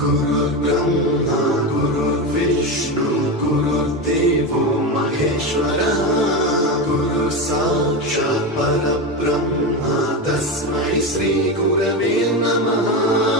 गुरुर्ब्रह्मा गुरुर्विष्णु गुरुर्देवो महेश्वरः गुरु साक्षात् परब्रह्म तस्मै श्री गुरवे नमः।